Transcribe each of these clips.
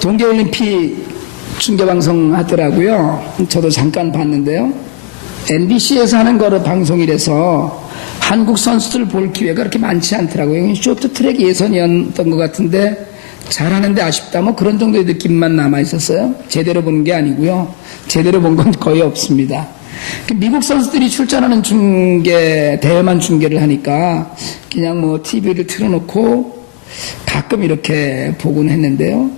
동계올림픽 중계방송 하더라고요. 저도 잠깐 봤는데요. MBC에서 하는 거를 방송이라서 한국 선수들 볼 기회가 그렇게 많지 않더라고요. 쇼트트랙 예선이었던 것 같은데 잘하는데 아쉽다 뭐 그런 정도의 느낌만 남아있었어요. 제대로 본 게 아니고요. 제대로 본 건 거의 없습니다. 미국 선수들이 출전하는 중계, 대회만 중계를 하니까 그냥 뭐 TV를 틀어놓고 가끔 이렇게 보곤 했는데요.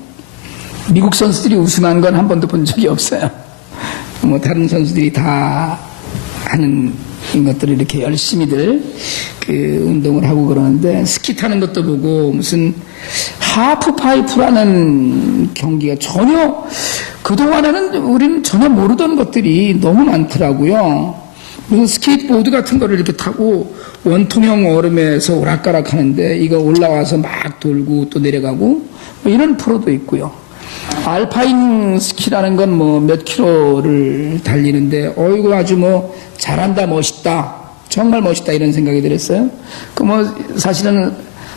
미국 선수들이 우승한 건 한 번도 본 적이 없어요. 뭐 다른 선수들이 다 하는 것들을 이렇게 열심히들 그 운동을 하고 그러는데 스키 타는 것도 보고 무슨 하프파이프라는 경기가 전혀 그동안에는 우리는 전혀 모르던 것들이 너무 많더라고요. 무슨 스케이트보드 같은 거를 이렇게 타고 원통형 얼음에서 오락가락 하는데 이거 올라와서 막 돌고 또 내려가고 뭐 이런 프로도 있고요. 알파인 스키라는 건 뭐 몇 킬로를 달리는데 어이구 아주 뭐 잘한다 멋있다 정말 멋있다 이런 생각이 들었어요. 그 뭐 사실은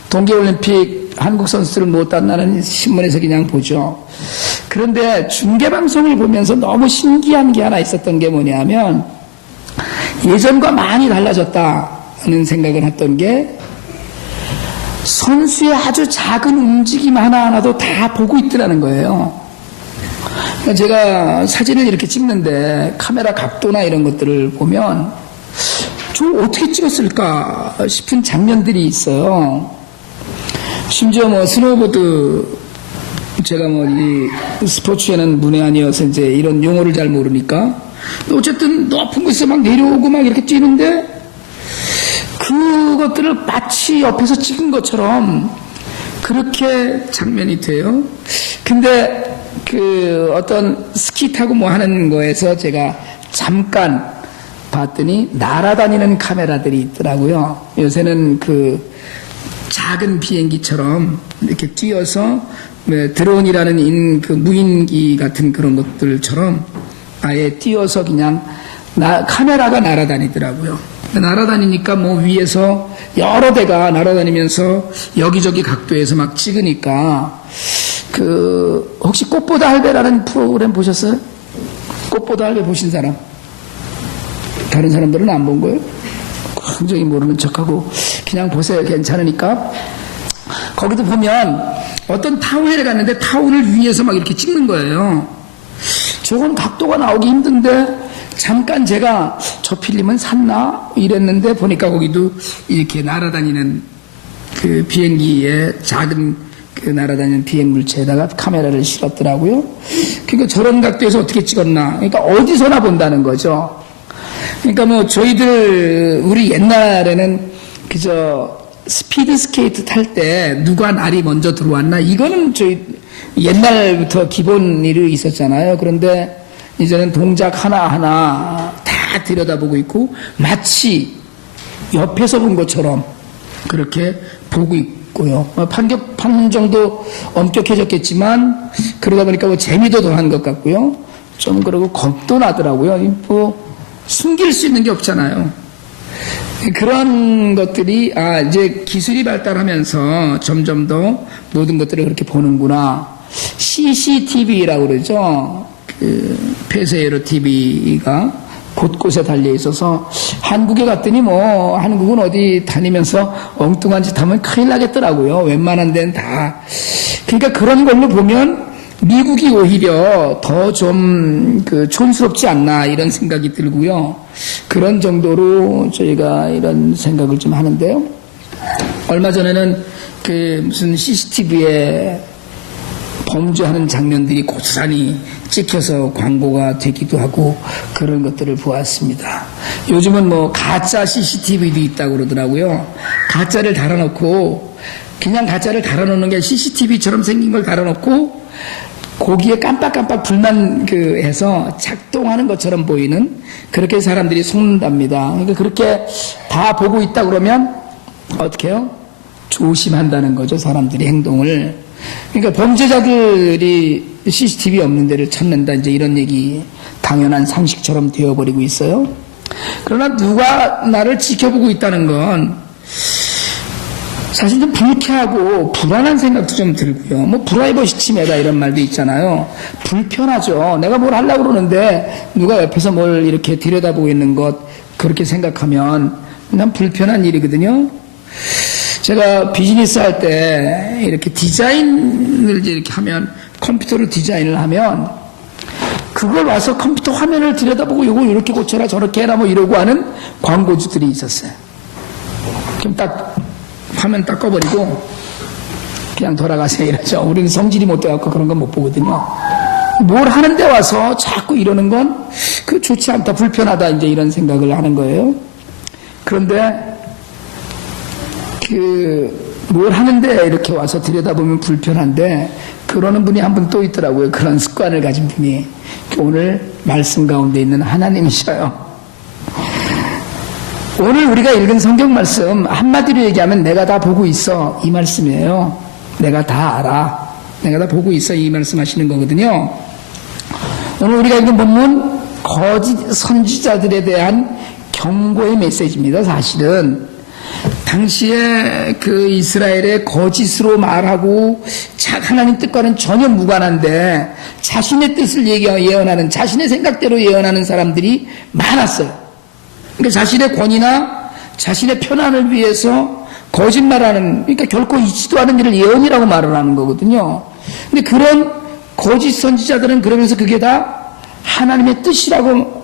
동계올림픽 한국 선수들을 못 땄나는 신문에서 그냥 보죠. 그런데 중계방송을 보면서 너무 신기한 게 하나 있었던 게 뭐냐면 예전과 많이 달라졌다는 생각을 했던 게 선수의 아주 작은 움직임 하나하나도 다 보고 있더라는 거예요. 그러니까 제가 사진을 이렇게 찍는데 카메라 각도나 이런 것들을 보면 저 어떻게 찍었을까 싶은 장면들이 있어요. 심지어 뭐 스노우보드 제가 뭐 이 스포츠에는 문외한이어서 이제 이런 용어를 잘 모르니까 어쨌든 높은 곳에서 막 내려오고 막 이렇게 뛰는데 그것들을 마치 옆에서 찍은 것처럼 그렇게 장면이 돼요. 근데 그 어떤 스키 타고 뭐 하는 거에서 제가 잠깐 봤더니 날아다니는 카메라들이 있더라고요. 요새는 그 작은 비행기처럼 이렇게 뛰어서 드론이라는 그 무인기 같은 그런 것들처럼 아예 뛰어서 그냥 카메라가 날아다니더라고요. 날아다니니까 뭐 위에서 여러 대가 날아다니면서 여기저기 각도에서 막 찍으니까 그 혹시 꽃보다 할배라는 프로그램 보셨어요? 꽃보다 할배 보신 사람? 다른 사람들은 안 본 거예요? 굉장히 모르는 척하고 그냥 보세요. 괜찮으니까. 거기도 보면 어떤 타운에 갔는데 타운을 위에서 막 이렇게 찍는 거예요. 저건 각도가 나오기 힘든데 잠깐 제가 저 필름은 샀나 이랬는데 보니까 거기도 이렇게 날아다니는 그 비행기에 작은 그 날아다니는 비행 물체에다가 카메라를 실었더라고요. 그러니까 저런 각도에서 어떻게 찍었나? 그러니까 어디서나 본다는 거죠. 그러니까 뭐 저희들 우리 옛날에는 그저 스피드 스케이트 탈 때 누가 날이 먼저 들어왔나 이거는 저희 옛날부터 기본 일이 있었잖아요. 그런데 이제는 동작 하나하나 다 들여다보고 있고 마치 옆에서 본 것처럼 그렇게 보고 있고요. 판결 정도 엄격해졌겠지만 그러다 보니까 뭐 재미도 더한 것 같고요. 좀 그러고 겁도 나더라고요. 뭐 숨길 수 있는 게 없잖아요. 그런 것들이 이제 기술이 발달하면서 점점 더 모든 것들을 그렇게 보는구나. CCTV라고 그러죠. 그 폐쇄회로 TV가 곳곳에 달려 있어서 한국에 갔더니 뭐 한국은 어디 다니면서 엉뚱한 짓 하면 큰일 나겠더라고요. 웬만한 데는 다. 그러니까 그런 걸로 보면 미국이 오히려 더 좀 그 촌스럽지 않나 이런 생각이 들고요. 그런 정도로 저희가 이런 생각을 좀 하는데요. 얼마 전에는 그 무슨 CCTV에 범죄하는 장면들이 고스란히 찍혀서 광고가 되기도 하고 그런 것들을 보았습니다. 요즘은 뭐 가짜 CCTV도 있다고 그러더라고요. 가짜를 달아놓고 그냥 가짜를 달아놓는 게 CCTV처럼 생긴 걸 달아놓고 거기에 깜빡깜빡 불만 해서 작동하는 것처럼 보이는 그렇게 사람들이 속는답니다. 그러니까 그렇게 다 보고 있다 그러면 어떻게 해요? 조심한다는 거죠. 사람들이 행동을. 그러니까 범죄자들이 CCTV 없는 데를 찾는다 이제 이런 얘기 당연한 상식처럼 되어버리고 있어요. 그러나 누가 나를 지켜보고 있다는 건 사실 좀 불쾌하고 불안한 생각도 좀 들고요. 뭐 프라이버시 침해다 이런 말도 있잖아요. 불편하죠. 내가 뭘 하려고 그러는데 누가 옆에서 뭘 이렇게 들여다보고 있는 것 그렇게 생각하면 난 불편한 일이거든요. 제가 비즈니스 할 때 이렇게 디자인을 이렇게 하면 컴퓨터로 디자인을 하면 그걸 와서 컴퓨터 화면을 들여다보고 이거 이렇게 고쳐라 저렇게 해라 뭐 이러고 하는 광고주들이 있었어요. 그럼 딱 화면 딱 꺼버리고 그냥 돌아가세요 이러죠. 우리는 성질이 못 돼갖고 그런 건 못 보거든요. 뭘 하는데 와서 자꾸 이러는 건 그 좋지 않다, 불편하다 이제 이런 생각을 하는 거예요. 그런데 뭘 하는데 이렇게 와서 들여다보면 불편한데 그러는 분이 한 분 또 있더라고요. 그런 습관을 가진 분이. 오늘 말씀 가운데 있는 하나님이셔요. 오늘 우리가 읽은 성경 말씀 한마디로 얘기하면 내가 다 보고 있어 이 말씀이에요. 내가 다 알아. 내가 다 보고 있어 이 말씀 하시는 거거든요. 오늘 우리가 읽은 본문 거짓 선지자들에 대한 경고의 메시지입니다. 사실은 당시에 그 이스라엘의 거짓으로 말하고 하나님 뜻과는 전혀 무관한데 자신의 뜻을 예언하는, 자신의 생각대로 예언하는 사람들이 많았어요. 그러니까 자신의 권위나 자신의 편안을 위해서 거짓말하는, 그러니까 결코 있지도 않은 일을 예언이라고 말을 하는 거거든요. 근데 그런 거짓 선지자들은 그러면서 그게 다 하나님의 뜻이라고,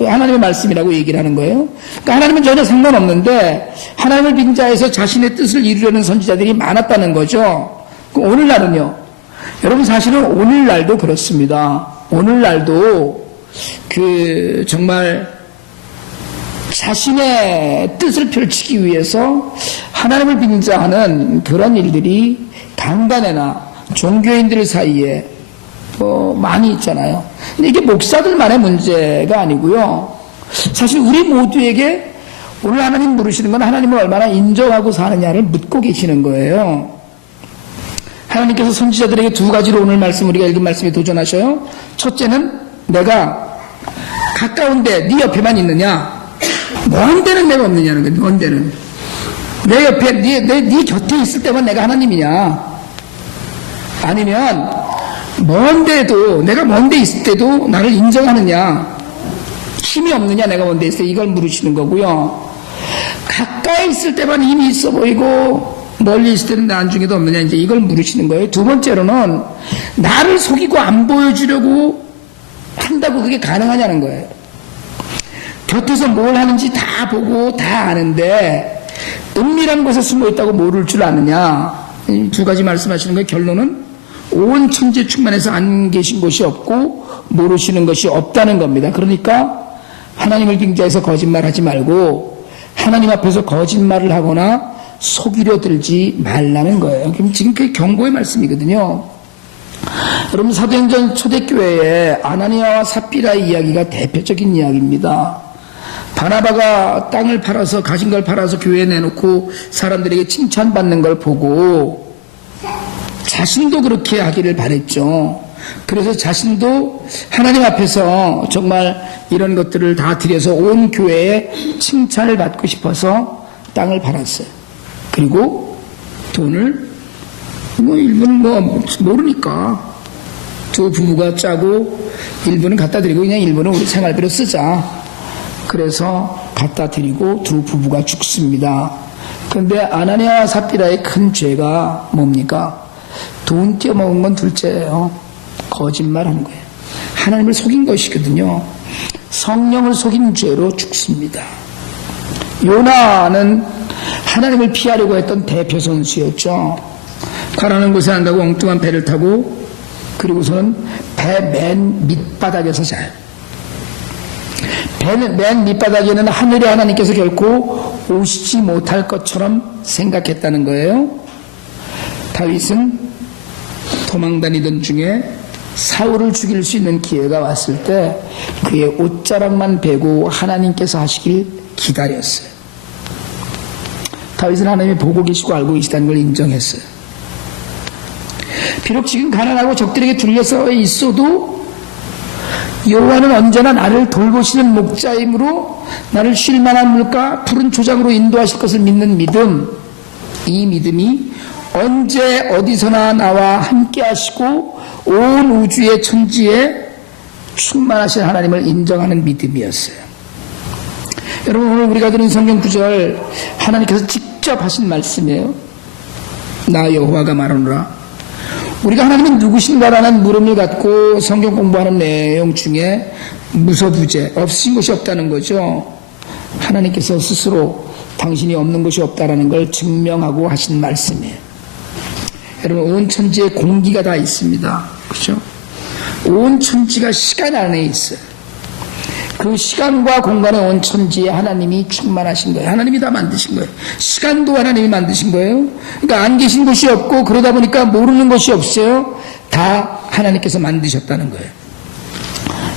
하나님의 말씀이라고 얘기를 하는 거예요. 그러니까 하나님은 전혀 상관없는데 하나님을 빙자해서 자신의 뜻을 이루려는 선지자들이 많았다는 거죠. 오늘날은요. 여러분 사실은 오늘날도 그렇습니다. 오늘날도 정말 자신의 뜻을 펼치기 위해서 하나님을 빙자하는 그런 일들이 강단에나 종교인들 사이에 많이 있잖아요. 근데 이게 목사들만의 문제가 아니고요. 사실 우리 모두에게 오늘 하나님 물으시는 건 하나님을 얼마나 인정하고 사느냐를 묻고 계시는 거예요. 하나님께서 선지자들에게 두 가지로 오늘 말씀, 우리가 읽은 말씀에 도전하셔요. 첫째는 내가 가까운데 네 옆에만 있느냐, 먼 데는 내가 없느냐는 거예요. 먼 데는 내 옆에 네 곁에 있을 때만 내가 하나님이냐, 아니면 먼 데도 내가 먼 데 있을 때도 나를 인정하느냐, 힘이 없느냐, 내가 먼 데 있을 때, 이걸 물으시는 거고요. 가까이 있을 때만 힘이 있어 보이고 멀리 있을 때는 나중에도 없느냐, 이제 이걸 물으시는 거예요. 두 번째로는 나를 속이고 안 보여주려고 한다고 그게 가능하냐는 거예요. 곁에서 뭘 하는지 다 보고 다 아는데 은밀한 곳에 숨어 있다고 모를 줄 아느냐. 이 두 가지 말씀하시는 거예요. 결론은 온 천지 충만해서 안 계신 곳이 없고 모르시는 것이 없다는 겁니다. 그러니까 하나님을 빙자해서 거짓말하지 말고 하나님 앞에서 거짓말을 하거나 속이려 들지 말라는 거예요. 그럼 지금 그게 경고의 말씀이거든요. 여러분 사도행전 초대교회의 아나니아와 삽비라의 이야기가 대표적인 이야기입니다. 바나바가 땅을 팔아서, 가진 걸 팔아서 교회에 내놓고 사람들에게 칭찬받는 걸 보고 자신도 그렇게 하기를 바랬죠. 그래서 자신도 하나님 앞에서 정말 이런 것들을 다 드려서 온 교회에 칭찬을 받고 싶어서 땅을 팔았어요. 그리고 돈을 일부는 모르니까 두 부부가 짜고 일부는 갖다 드리고 그냥 일부는 우리 생활비로 쓰자. 그래서 갖다 드리고 두 부부가 죽습니다. 그런데 아나니아와 삽비라의 큰 죄가 뭡니까? 돈 떼어먹은 건 둘째예요. 거짓말하는 거예요. 하나님을 속인 것이거든요. 성령을 속인 죄로 죽습니다. 요나는 하나님을 피하려고 했던 대표 선수였죠. 가라는 곳에 안다고 엉뚱한 배를 타고 그리고서는 배 맨 밑바닥에서 자요. 배 맨 밑바닥에는 하늘의 하나님께서 결코 오시지 못할 것처럼 생각했다는 거예요. 다윗은 도망다니던 중에 사울을 죽일 수 있는 기회가 왔을 때 그의 옷자락만 베고 하나님께서 하시길 기다렸어요. 다윗은 하나님이 보고 계시고 알고 계시다는 걸 인정했어요. 비록 지금 가난하고 적들에게 둘러싸여 있어도 여호와는 언제나 나를 돌보시는 목자이므로 나를 쉴 만한 물가 푸른 초장으로 인도하실 것을 믿는 믿음, 이 믿음이 언제 어디서나 나와 함께 하시고 온 우주의 천지에 충만하신 하나님을 인정하는 믿음이었어요. 여러분, 오늘 우리가 들은 성경 구절 하나님께서 직접 하신 말씀이에요. 나 여호와가 말하노라. 우리가 하나님이 누구신가라는 물음을 갖고 성경 공부하는 내용 중에 무서부재 없으신 것이 없다는 거죠. 하나님께서 스스로 당신이 없는 것이 없다라는 걸 증명하고 하신 말씀이에요. 여러분, 온 천지에 공기가 다 있습니다. 그렇죠? 온 천지가 시간 안에 있어요. 그 시간과 공간의 온 천지에 하나님이 충만하신 거예요. 하나님이 다 만드신 거예요. 시간도 하나님이 만드신 거예요. 그러니까 안 계신 것이 없고 그러다 보니까 모르는 것이 없어요. 다 하나님께서 만드셨다는 거예요.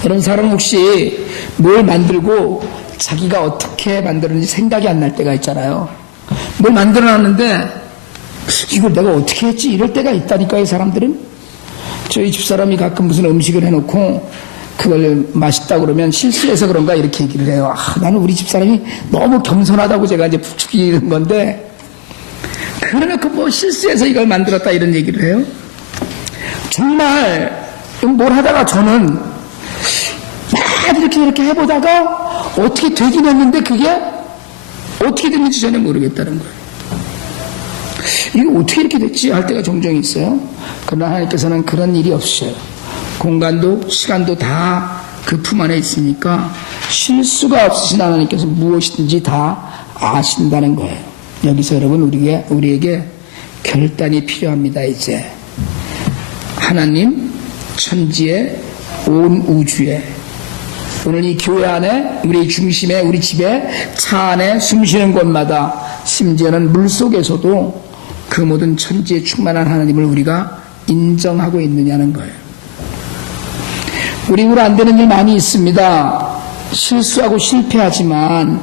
여러분, 사람 혹시 뭘 만들고 자기가 어떻게 만들었는지 생각이 안 날 때가 있잖아요. 뭘 만들어놨는데 이걸 내가 어떻게 했지? 이럴 때가 있다니까요, 사람들은. 저희 집사람이 가끔 무슨 음식을 해놓고 그걸 맛있다고 그러면 실수해서 그런가 이렇게 얘기를 해요. 나는 우리 집사람이 너무 겸손하다고 제가 이제 부추기는 건데, 그러놓고 뭐 실수해서 이걸 만들었다 이런 얘기를 해요. 정말 뭘 하다가 저는 막 이렇게 해보다가 어떻게 되긴 했는데 그게 어떻게 됐는지 전혀 모르겠다는 거예요. 이게 어떻게 이렇게 됐지? 할 때가 종종 있어요. 그러나 하나님께서는 그런 일이 없으셔요. 공간도 시간도 다 그 품 안에 있으니까 실수가 없으신 하나님께서 무엇이든지 다 아신다는 거예요. 여기서 여러분, 우리에게 결단이 필요합니다. 이제 하나님, 천지에, 온 우주에, 오늘 이 교회 안에, 우리 중심에, 우리 집에, 차 안에, 숨쉬는 곳마다, 심지어는 물속에서도 그 모든 천지에 충만한 하나님을 우리가 인정하고 있느냐는 거예요. 우리 입으로 안 되는 일 많이 있습니다. 실수하고 실패하지만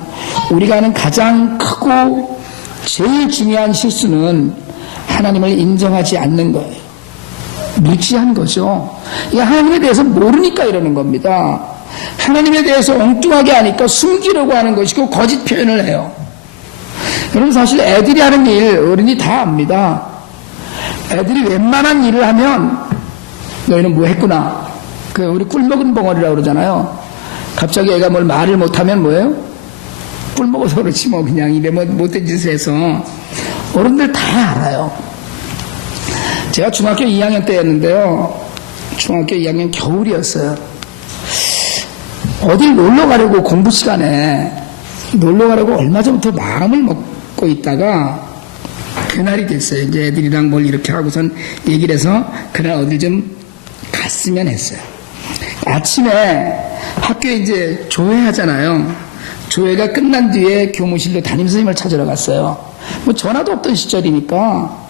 우리가 하는 가장 크고 제일 중요한 실수는 하나님을 인정하지 않는 거예요. 무지한 거죠. 이게 하나님에 대해서 모르니까 이러는 겁니다. 하나님에 대해서 엉뚱하게 하니까 숨기려고 하는 것이고 거짓 표현을 해요. 여러분, 사실 애들이 하는 일 어른이 다 압니다. 애들이 웬만한 일을 하면 너희는 뭐 했구나. 우리 꿀먹은 벙어리라고 그러잖아요. 갑자기 애가 뭘 말을 못하면 뭐예요? 꿀먹어서 그렇지 뭐 그냥 입에 못된 짓을 해서. 어른들 다 알아요. 제가 중학교 2학년 때였는데요. 중학교 2학년 겨울이었어요. 어딜 놀러 가려고 공부 시간에 놀러 가려고 얼마 전부터 마음을 먹고 있다가 그날이 됐어요. 이제 애들이랑 뭘 이렇게 하고선 얘기를 해서 그날 어딜 좀 갔으면 했어요. 아침에 학교에 이제 조회하잖아요. 조회가 끝난 뒤에 교무실로 담임선생님을 찾으러 갔어요. 뭐 전화도 없던 시절이니까.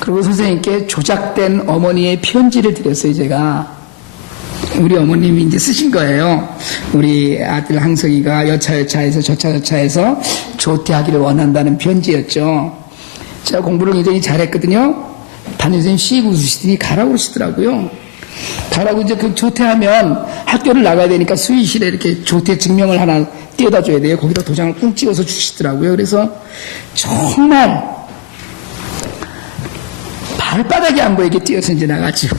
그리고 선생님께 조작된 어머니의 편지를 드렸어요, 제가. 우리 어머님이 이제 쓰신 거예요. 우리 아들 항석이가 여차여차해서 저차저차해서 조퇴하기를 원한다는 편지였죠. 제가 공부를 굉장히 잘했거든요. 담임선생님 씩 웃으시더니 가라고 그러시더라고요. 가라고 이제 그 조퇴하면 학교를 나가야 되니까 수의실에 이렇게 조퇴 증명을 하나 띄워다 줘야 돼요. 거기다 도장을 꾹 찍어서 주시더라고요. 그래서 정말 발바닥이 안 보이게 뛰어서 이제 나가지고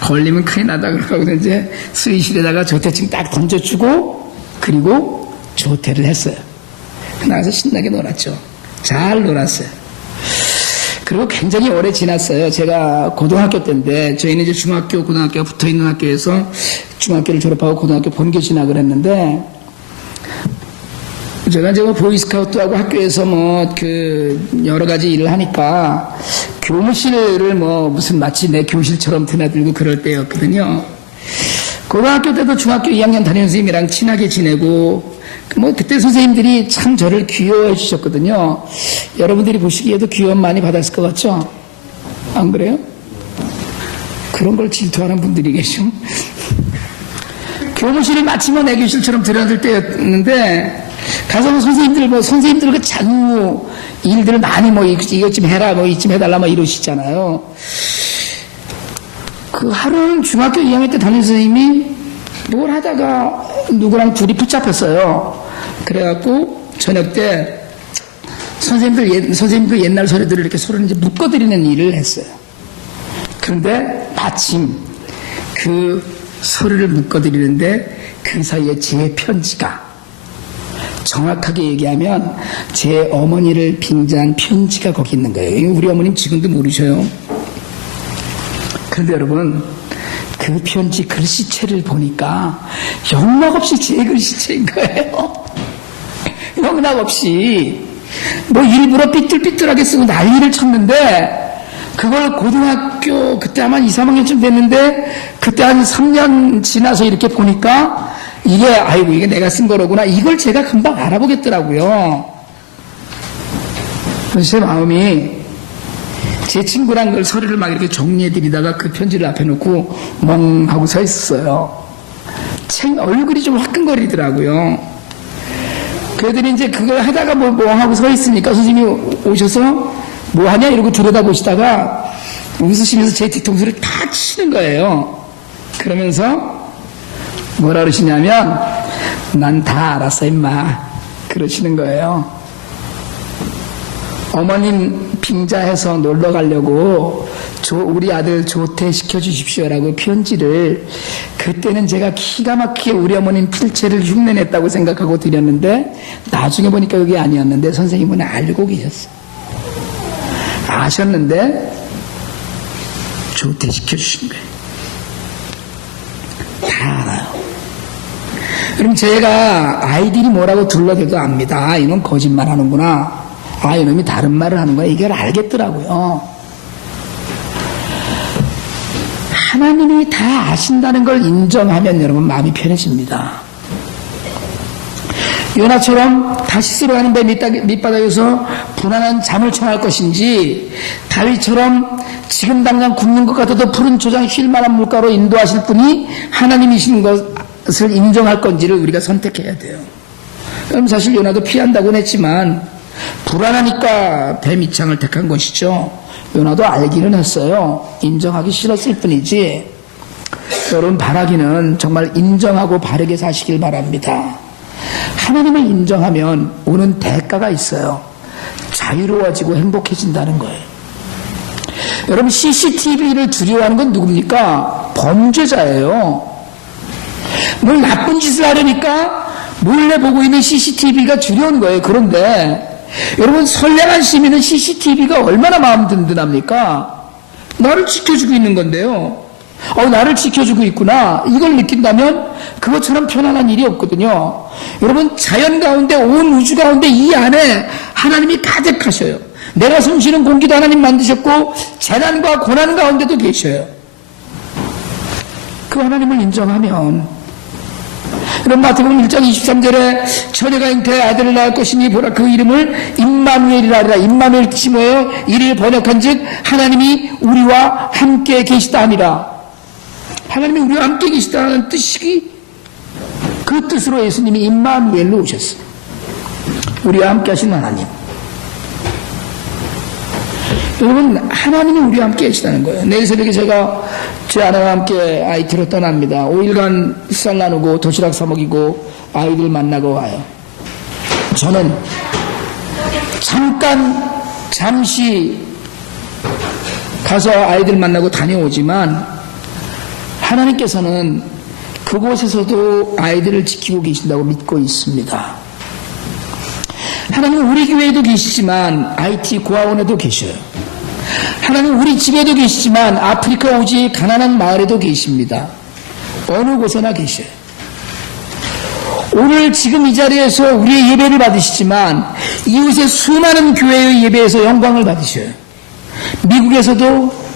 걸리면 큰일 나다 그러고 이제 수의실에다가 조퇴증 딱 던져주고 그리고 조퇴를 했어요. 나가서 신나게 놀았죠. 잘 놀았어요. 그리고 굉장히 오래 지났어요. 제가 고등학교 때인데 저희는 이제 중학교, 고등학교가 붙어있는 학교에서 중학교를 졸업하고 고등학교 본교 진학을 했는데 제가 이제 보이스카우트하고 학교에서 여러 가지 일을 하니까 교무실을 무슨 마치 내 교실처럼 드나들고 그럴 때였거든요. 고등학교 때도 중학교 2학년 담임 선생님이랑 친하게 지내고 그때 선생님들이 참 저를 귀여워해 주셨거든요. 여러분들이 보시기에도 귀여움 많이 받았을 것 같죠? 안 그래요? 그런 걸 질투하는 분들이 계셔. 교무실이 마치 내 교실처럼 드나들 때였는데 가서 선생님들 그 잔무 일들을 많이 이것 좀 해라, 이쯤 해달라, 이러시잖아요. 그 하루는 중학교 2학년 때 담임 선생님이 뭘 하다가 누구랑 둘이 붙잡혔어요. 그래갖고 저녁 때 선생님들 옛날 소리들을 이렇게 서로 이제 묶어드리는 일을 했어요. 그런데 마침 그 소리를 묶어드리는데 그 사이에 제 편지가, 정확하게 얘기하면 제 어머니를 빙자한 편지가 거기 있는 거예요. 우리 어머님 지금도 모르셔요. 그런데 여러분, 그 편지 글씨체를 보니까 영락없이 제 글씨체인 거예요. 영락없이. 뭐 일부러 삐뚤삐뚤하게 쓰고 난리를 쳤는데, 그걸 고등학교 그때 아마 2, 3학년쯤 됐는데, 그때 한 3년 지나서 이렇게 보니까 이게, 아이고, 이게 내가 쓴 거로구나. 이걸 제가 금방 알아보겠더라고요. 그래서 제 마음이, 제 친구랑 그 서류를 막 이렇게 정리해드리다가 그 편지를 앞에 놓고 멍하고 서 있었어요. 얼굴이 좀 화끈거리더라고요. 그애들이 이제 그걸 하다가 멍하고 서 있으니까 선생님이 오셔서 뭐 하냐? 이러고 들여다보시다가 웃으시면서 제 뒤통수를 탁 치는 거예요. 그러면서 뭐라 그러시냐면, 난 다 알았어, 임마. 그러시는 거예요. 어머님 빙자해서 놀러 가려고 우리 아들 조퇴시켜 주십시오라고 편지를, 그때는 제가 기가 막히게 우리 어머님 필체를 흉내냈다고 생각하고 드렸는데, 나중에 보니까 그게 아니었는데 선생님은 알고 계셨어요. 아셨는데 조퇴시켜 주신 거예요. 다 알아요. 그럼 제가 아이들이 뭐라고 둘러대도 압니다. 아, 이놈 거짓말 하는구나. 아, 이놈이 다른 말을 하는 거야. 이걸 알겠더라고요. 하나님이 다 아신다는 걸 인정하면 여러분 마음이 편해집니다. 요나처럼 다시스로 가는 배 밑바닥에서 불안한 잠을 청할 것인지, 다윗처럼 지금 당장 굶는 것 같아도 푸른 초장 쉴 만한 물가로 인도하실 분이 하나님이신 것을 인정할 건지를 우리가 선택해야 돼요. 그럼 사실 요나도 피한다고는 했지만 불안하니까 배 밑창을 택한 것이죠. 요나도 알기는 했어요. 인정하기 싫었을 뿐이지. 여러분, 바라기는 정말 인정하고 바르게 사시길 바랍니다. 하나님을 인정하면 오는 대가가 있어요. 자유로워지고 행복해진다는 거예요. 여러분, CCTV를 두려워하는 건 누굽니까? 범죄자예요. 뭘 나쁜 짓을 하려니까 몰래 보고 있는 CCTV가 두려운 거예요. 그런데 여러분, 선량한 시민은 CCTV가 얼마나 마음 든든합니까? 나를 지켜주고 있는 건데요. 나를 지켜주고 있구나. 이걸 느낀다면 그것처럼 편안한 일이 없거든요. 여러분, 자연 가운데, 온 우주 가운데 이 안에 하나님이 가득하셔요. 내가 숨쉬는 공기도 하나님 만드셨고 재난과 고난 가운데도 계셔요. 그 하나님을 인정하면, 그럼 마태복음 1장 23절에 처녀가 잉태해 아들을 낳을 것이니 보라 그 이름을 임마누엘이라 하리라. 임마누엘 뜻이 뭐예요? 이를 번역한 즉 하나님이 우리와 함께 계시다 하니라. 하나님이 우리와 함께 계시다는 뜻이, 그 뜻으로 예수님이 임마누엘로 오셨어요. 우리와 함께 하신 하나님. 여러분, 하나님이 우리와 함께 계시다는 거예요. 내일 새벽에 제가 제 아내와 함께 IT로 떠납니다. 5일간 쌀 나누고 도시락 사 먹이고 아이들 만나고 와요. 저는 잠시 가서 아이들 만나고 다녀오지만 하나님께서는 그곳에서도 아이들을 지키고 계신다고 믿고 있습니다. 하나님은 우리 교회에도 계시지만 IT 고아원에도 계셔요. 하나님은 우리 집에도 계시지만 아프리카 오지 가난한 마을에도 계십니다. 어느 곳에나 계셔요. 오늘 지금 이 자리에서 우리의 예배를 받으시지만 이웃의 수많은 교회의 예배에서 영광을 받으셔요. 미국에서도,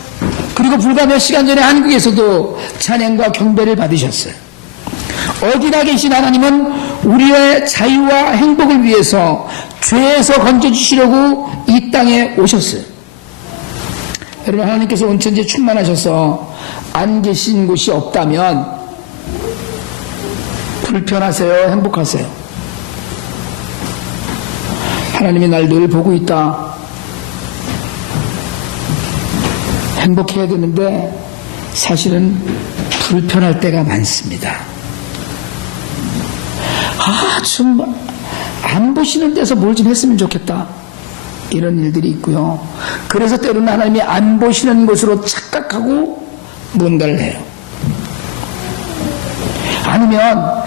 그리고 불과 몇 시간 전에 한국에서도 찬양과 경배를 받으셨어요. 어디나 계신 하나님은 우리의 자유와 행복을 위해서 죄에서 건져주시려고 이 땅에 오셨어요. 여러분, 하나님께서 온천지에 충만하셔서 안 계신 곳이 없다면 불편하세요? 행복하세요? 하나님이 날 늘 보고 있다. 행복해야 되는데 사실은 불편할 때가 많습니다. 좀 안 보시는 데서 뭘 좀 했으면 좋겠다. 이런 일들이 있고요. 그래서 때로는 하나님이 안 보시는 것으로 착각하고 뭔가를 해요. 아니면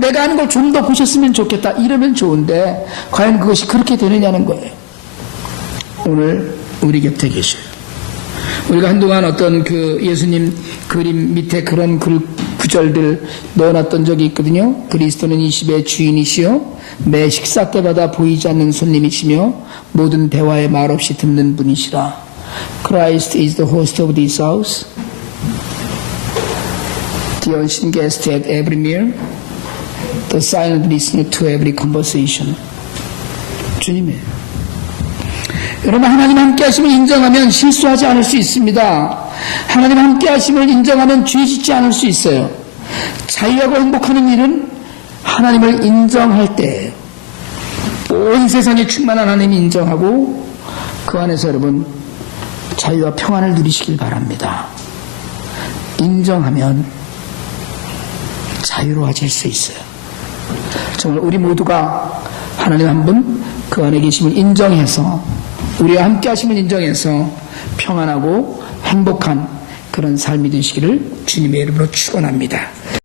내가 하는 걸 좀 더 보셨으면 좋겠다 이러면 좋은데 과연 그것이 그렇게 되느냐는 거예요. 오늘 우리 곁에 계셔요. 우리가 한동안 어떤 그 예수님 그림 밑에 그런 구절들 넣어놨던 적이 있거든요. 그리스도는 이 집의 주인이시요 매 식사 때마다 보이지 않는 손님이시며 모든 대화에 말없이 듣는 분이시라. Christ is the host of this house, the unseen guest at every meal, the silent listener to every conversation. 주님이에요. 여러분, 하나님 함께 하심을 인정하면 실수하지 않을 수 있습니다. 하나님 함께 하심을 인정하면 죄 짓지 않을 수 있어요. 자유하고 행복하는 일은 하나님을 인정할 때예요. 온 세상에 충만한 하나님이 인정하고 그 안에서 여러분 자유와 평안을 누리시길 바랍니다. 인정하면 자유로워질 수 있어요. 정말 우리 모두가 하나님 한 분 그 안에 계심을 인정해서 우리와 함께 하심을 인정해서 평안하고 행복한 그런 삶이 되시기를 주님의 이름으로 축원합니다.